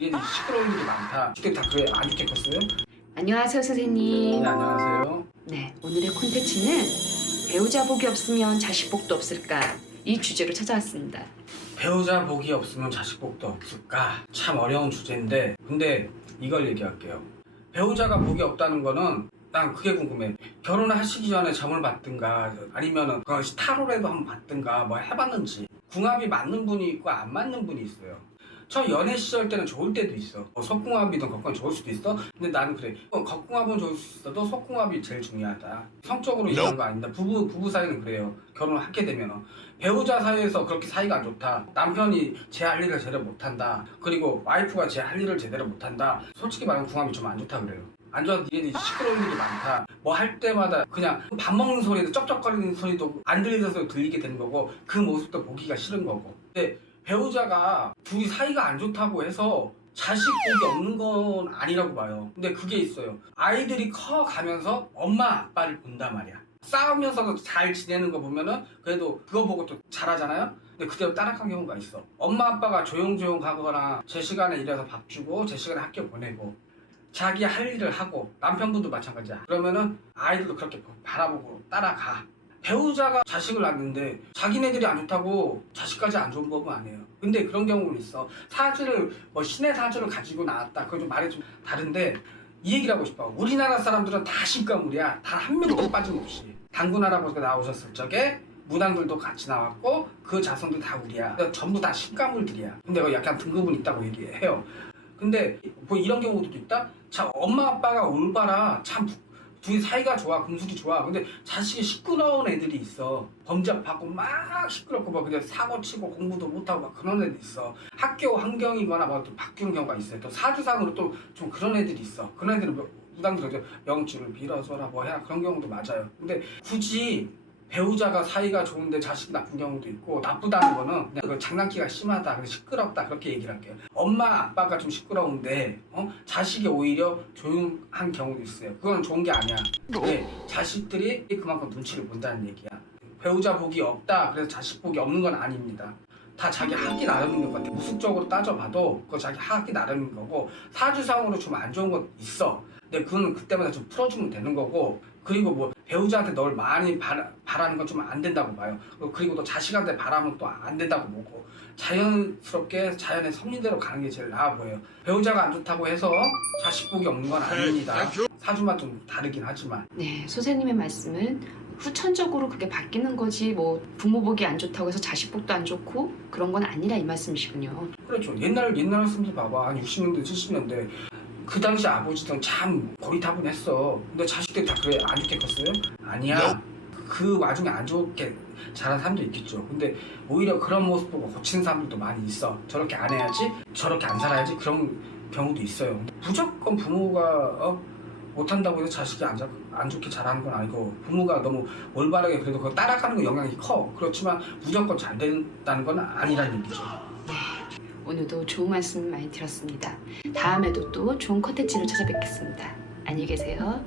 얘는 시끄러운 일이 많다. 그때 다 그래 안 좋게 컸어요? 안녕하세요, 선생님. 네, 안녕하세요. 네, 오늘의 콘텐츠는 배우자 복이 없으면 자식 복도 없을까? 이 주제로 찾아왔습니다. 배우자 복이 없으면 자식 복도 없을까? 참 어려운 주제인데, 근데 이걸 얘기할게요. 배우자가 복이 없다는 거는 난 그게 궁금해. 결혼을 하시기 전에 점을 받든가 아니면은 타로라도 한번 받든가 뭐 해봤는지. 궁합이 맞는 분이 있고 안 맞는 분이 있어요. 저 연애 시절 때는 좋을 때도 있어. 속궁합이든 겉궁합이 좋을 수도 있어. 근데 나는 그래. 겉궁합은 좋을 수 있어도 속궁합이 제일 중요하다. 성적으로 이런 거 아니다. 부부 사이는 그래요. 결혼을 하게 되면은 배우자 사이에서 그렇게 사이가 안 좋다. 남편이 제 할 일을 제대로 못한다. 그리고 와이프가 제 할 일을 제대로 못한다. 솔직히 말하면 궁합이 좀 안 좋다 그래요. 안 좋아도 얘들이 시끄러운 일이 많다. 뭐 할 때마다 그냥 밥 먹는 소리도 쩝쩝거리는 소리도 안 들리는 소리 들리게 되는 거고 그 모습도 보기가 싫은 거고. 근데 배우자가 둘이 사이가 안 좋다고 해서 자식 복이 없는 건 아니라고 봐요. 근데 그게 있어요. 아이들이 커가면서 엄마 아빠를 본단 말이야. 싸우면서도 잘 지내는 거 보면은 그래도 그거 보고 또 잘하잖아요. 근데 그대로 따라간 경우가 있어. 엄마 아빠가 조용조용 하거나 제 시간에 일해서 밥 주고 제 시간에 학교 보내고 자기 할 일을 하고 남편분도 마찬가지야. 그러면은 아이들도 그렇게 바라보고 따라가. 배우자가 자식을 낳는데 자기네들이 안 좋다고 자식까지 안 좋은 법은 아니에요. 근데 그런 경우는 있어. 사주를 뭐 신의 사주를 가지고 나왔다. 그거 좀 말이 좀 다른데 이 얘기를 하고 싶어. 우리나라 사람들은 다 신가물이야. 단 한 명도 빠짐없이. 당군 할아버지가 나오셨을 적에 무당들도 같이 나왔고 그 자손도 다 우리야. 그러니까 전부 다 신가물들이야. 근데 약간 등급은 있다고 얘기해요. 근데 뭐 이런 경우도 있다. 자, 엄마 아빠가 올바라 참 둘이 사이가 좋아, 금술이 좋아. 근데 자식이 시끄러운 애들이 있어. 범접하고 막 시끄럽고 막 그냥 사고 치고 공부도 못하고 막 그런 애들 있어. 학교 환경이거나 막 또 바뀌는 경우가 있어요. 또 사주상으로 또 좀 그런 애들이 있어. 그런 애들은 무당들은 명주를 빌어줘라 뭐 해라 그런 경우도 맞아요. 근데 굳이 배우자가 사이가 좋은데 자식이 나쁜 경우도 있고 나쁘다는 거는 그냥 그 장난기가 심하다, 시끄럽다 그렇게 얘기를 할게요. 엄마 아빠가 좀 시끄러운데 자식이 오히려 조용한 경우도 있어요. 그건 좋은 게 아니야. 근데 자식들이 그만큼 눈치를 본다는 얘기야. 배우자 복이 없다 그래서 자식 복이 없는 건 아닙니다. 다 자기 하기 나름인 것 같아. 무술적으로 따져봐도 그거 자기 하기 나름인 거고 사주상으로 좀 안 좋은 건 있어. 근데 그건 그때마다 좀 풀어주면 되는 거고 그리고 뭐 배우자한테 널 많이 바라는 건 좀 안 된다고 봐요. 그리고 또 자식한테 바라면 또 안 된다고 보고 자연스럽게 자연의 섭리대로 가는 게 제일 나아 보여요. 배우자가 안 좋다고 해서 자식 복이 없는 건 아닙니다. 사주만 좀 다르긴 하지만. 네, 선생님의 말씀은 후천적으로 그게 바뀌는 거지 뭐 부모 복이 안 좋다고 해서 자식 복도 안 좋고 그런 건 아니라 이 말씀이시군요. 그렇죠. 옛날 사람들 봐봐. 한 60년대 70년대 그 당시 아버지들은 참 고리타분했어. 근데 자식들이 다 그래 안 좋게 컸어요? 아니야. 그 와중에 안 좋게 자란 사람도 있겠죠. 근데 오히려 그런 모습 보고 고치는 사람들도 많이 있어. 저렇게 안 해야지, 저렇게 안 살아야지 그런 경우도 있어요. 무조건 부모가 못한다고 해서 자식이 안 좋게 자라는 건 아니고 부모가 너무 올바르게 그래도 그거 따라가는 거 영향이 커. 그렇지만 무조건 잘 된다는 건 아니라는 얘기죠. 오늘도 좋은 말씀 많이 들었습니다. 다음에도 또 좋은 콘텐츠로 찾아뵙겠습니다. 안녕히 계세요.